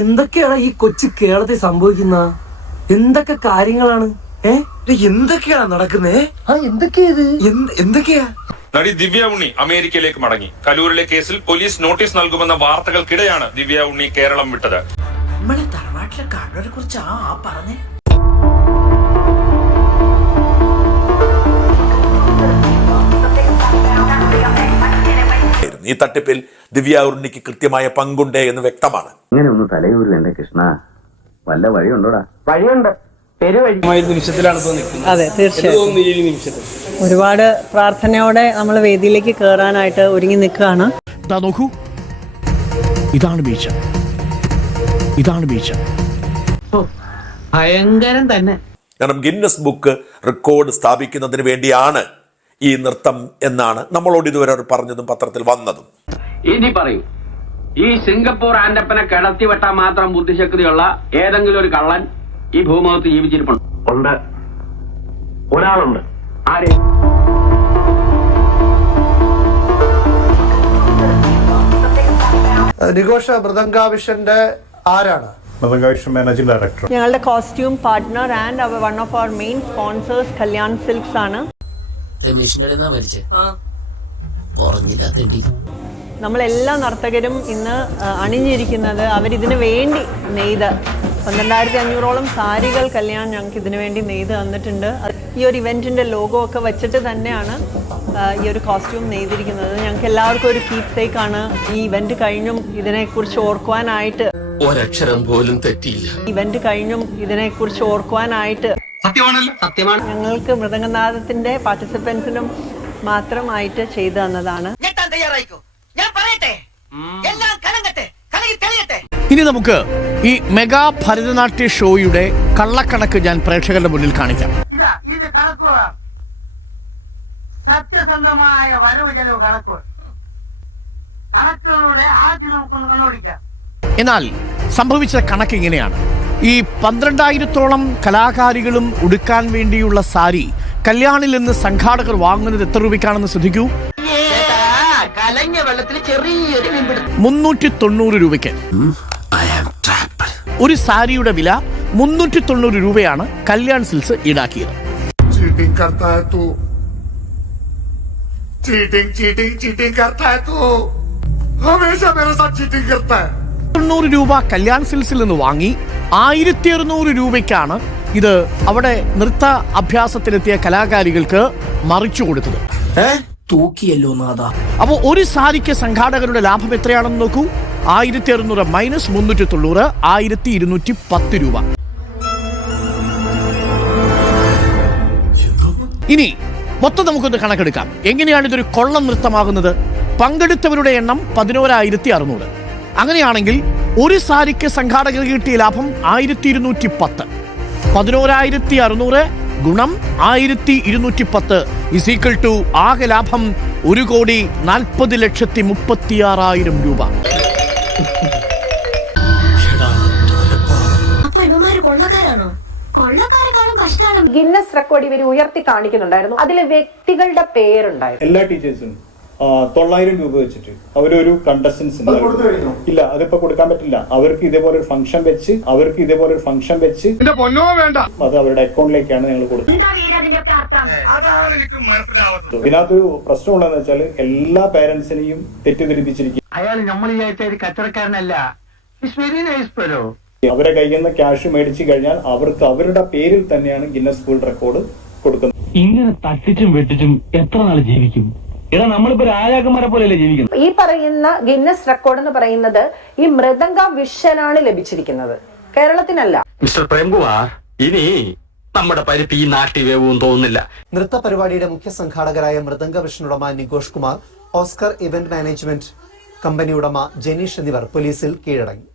എന്തൊക്കെയാണ് ഈ കൊച്ചു കേരളത്തിൽ സംഭവിക്കുന്ന? എന്തൊക്കെ കാര്യങ്ങളാണ്? എന്തൊക്കെയാണ് നടക്കുന്നേ? എന്തൊക്കെയാ? നടി ദിവ്യ ഉണ്ണി അമേരിക്കയിലേക്ക് മടങ്ങി. കലൂരിലെ കേസിൽ പോലീസ് നോട്ടീസ് നൽകുമെന്ന വാർത്തകൾക്കിടെയാണ് ദിവ്യ ഉണ്ണി കേരളം വിട്ടത്. നമ്മളെ തറവാട്ടിലെ കാർഡോരെ കുറിച്ച് പറഞ്ഞേ. ഈ തട്ടിപ്പിൽ ദിവ്യ ഉണ്ണിക്ക് കൃത്യമായ പങ്കുണ്ട് എന്ന് വ്യക്തമാണ്. ഇങ്ങനെ ഒന്ന് തലയൂര് വേണ്ട കൃഷ്ണ, വല്ല വഴിയുണ്ടോടാ? വഴിയുണ്ട്, അതെ, തീർച്ചയായും ഒരുപാട് പ്രാർത്ഥനയോടെ നമ്മൾ വേദിയിലേക്ക് കയറാനായിട്ട് ഒരുങ്ങി നിൽക്കുകയാണ്. നോക്കൂ, ഇതാണ് ബീച്ച്, ഇതാണ് ബീച്ച്. ഭയങ്കരം തന്നെ. കാരണം ഗിന്നസ് ബുക്ക് റെക്കോർഡ് സ്ഥാപിക്കുന്നതിന് വേണ്ടിയാണ് ഈ നൃത്തം എന്നാണ് നമ്മളോട് ഇതുവരെ പറഞ്ഞതും പത്രത്തിൽ വന്നതും. ഇനി പറയൂ, ഈ സിംഗപ്പൂർ ആൻഡപ്പനെ കിടത്തി വെട്ടാൻ മാത്രം ബുദ്ധിശക്തിയുള്ള ഏതെങ്കിലും ഒരു കള്ളൻ ഈ ഭൂമുഖത്ത് ജീവിച്ചിരിപ്പുണ്ട്? ഉണ്ട്, ഒരാളുണ്ട്. ആര്? നിഘോഷ മൃദംഗാവിഷന്റെ ആരാണ്? Managing director. ഞങ്ങളുടെ costume partner and one of our main sponsors Kalyan Silks ആണ്. നമ്മളെല്ലാ നർത്തകരും ഇന്ന് അണിഞ്ഞിരിക്കുന്നത് അവരിതിനു വേണ്ടി നെയ്ത് 12,500ഓളം സാരികൾ കല്യാൺ ഞങ്ങൾക്ക് ഇതിനു വേണ്ടി നെയ്ത് തന്നിട്ടുണ്ട്. ഈ ഒരു ഇവന്റിന്റെ ലോഗോ ഒക്കെ വെച്ചിട്ട് തന്നെയാണ് ഈ ഒരു കോസ്റ്റ്യൂം നെയ്തിരിക്കുന്നത്. ഞങ്ങൾക്ക് എല്ലാവർക്കും ഒരു കീപ് സേക്കാണ്. ഈ ഇവന്റ് കഴിഞ്ഞും ഇതിനെക്കുറിച്ച് ഓർക്കുവാനായിട്ട് ഒരക്ഷരം പോലും തെറ്റിയില്ല. ഇവന്റ് കഴിഞ്ഞും ഇതിനെക്കുറിച്ച് ഓർക്കുവാനായിട്ട് സത്യമാണ്. ഞങ്ങൾക്ക് മൃദംഗനാഥത്തിന്റെ പാർട്ടിസിപ്പൻസിനും മാത്രമായിട്ട് ചെയ്തു തന്നതാണ്. ഇനി നമുക്ക് ഈ മെഗാ ഭരതനാട്യ ഷോയുടെ കള്ളക്കണക്ക് ഞാൻ പ്രേക്ഷകരുടെ മുന്നിൽ കാണിക്കാം. ഇത് കണക്കുകളാണ്, സത്യസന്ധമായ വരവ് ചെലവ് കണക്കുകൾ. കണക്കുകളുടെ ആദ്യം നമുക്കൊന്ന് കണ്ണോടിക്കാം. എന്നാൽ സംഭവിച്ച കണക്ക് ഇങ്ങനെയാണ്. ഈ 12,000ഓളം കലാകാരികളും ഉടുക്കാൻ വേണ്ടിയുള്ള സാരി കല്യാണിൽ നിന്ന് സംഘാടകർ വാങ്ങുന്നത് എത്ര രൂപയ്ക്കാണെന്ന് ശ്രദ്ധിക്കൂ. 390 രൂപയ്ക്ക്. ഒരു സാരിയുടെ വില 390 രൂപയാണ് കല്യാൺ സിൽസ് ഈടാക്കിയത്. 90 രൂപ കല്യാൺ സിൽസിൽ നിന്ന് വാങ്ങി 1,600 രൂപയ്ക്കാണ് ഇത് അവിടെ നൃത്ത അഭ്യാസത്തിലെത്തിയ കലാകാരികൾക്ക് മറിച്ചു കൊടുത്തത്. തൂക്കിയല്ലോ നാഥ. അപ്പോൾ ഒരു സാരിക്ക് സംഘാടകരുടെ ലാഭം എത്രയാണെന്ന് നോക്കൂ. 1,600 മൈനസ് 390, 1,210 രൂപ. ഇനി മൊത്തം നമുക്കൊന്ന് കണക്കെടുക്കാം. എങ്ങനെയാണ് ഇതൊരു കൊള്ളം നൃത്തമാകുന്നത്? പങ്കെടുത്തവരുടെ എണ്ണം 11,600. അങ്ങനെയാണെങ്കിൽ ഒരു സാരിക്ക് സംഘാടകർ കിട്ടിയ ലാഭം 1,210. 11,600 ഗുണം 1,210 = ആകെ ലാഭം 1,40,36,000 രൂപ. അപ്പൊ ഇവന്മാര് കൊള്ളക്കാരാണോ? കൊള്ളക്കാരെക്കാളും കഷ്ടമാണ്. ഗിന്നസ് റെക്കോർഡ് ഇവർ ഉയർത്തി കാണിക്കുന്നുണ്ടായിരുന്നു. അതിലെ വ്യക്തികളുടെ പേരുണ്ടായിരുന്നു. എല്ലാ ടീച്ചേഴ്സും 900 രൂപ വെച്ചിട്ട് അവരൊരു കണ്ടസ്റ്റൻസ് ഇല്ല, അതിപ്പോ കൊടുക്കാൻ പറ്റില്ല. അവർക്ക് ഇതേപോലെ ഒരു ഫംഗ്ഷൻ വെച്ച് അത് അവരുടെ അക്കൗണ്ടിലേക്കാണ് ഞങ്ങൾ കൊടുത്തത്. ഇതിനകത്തൊരു പ്രശ്നമുള്ളതെന്ന് വെച്ചാൽ എല്ലാ പേരൻസിനെയും തെറ്റിദ്ധരിപ്പിച്ചിരിക്കും. അയാൾ നമ്മൾ വിചാരിച്ച കച്ചവടക്കാരനല്ല. അവരെ കയ്യിൽ നിന്ന് ക്യാഷ് മേടിച്ചു കഴിഞ്ഞാൽ അവർക്ക് അവരുടെ പേരിൽ തന്നെയാണ് ഗിന്നസ് വേൾഡ് റെക്കോർഡ് കൊടുക്കുന്നത്. ഇങ്ങനെ തട്ടിച്ചും വെട്ടിച്ചും എത്ര നാൾ ജീവിക്കും? നമ്മളിപ്പോ രാജാക്കന്മാരെ പോലെയല്ലേ ജീവിക്കുന്നത്. ഈ പറയുന്ന ഗിന്നസ് റെക്കോർഡ് എന്ന് പറയുന്നത് ഈ മൃദംഗ വിഷനാണ് ലഭിച്ചിരിക്കുന്നത്, കേരളത്തിനല്ല. മിസ്റ്റർ പ്രേംകുമാർ, ഇനി നമ്മുടെ പരിപ്പ് ഈ നാട്ടിൽ വേവും തോന്നുന്നില്ല. നൃത്ത പരിപാടിയുടെ മുഖ്യ സംഘാടകരായ മൃദംഗ വിഷൻ ഉടമ Nighosh Kumar, Oscar event management company ഉടമ ജനീഷ് എന്നിവർ പോലീസിൽ കീഴടങ്ങി.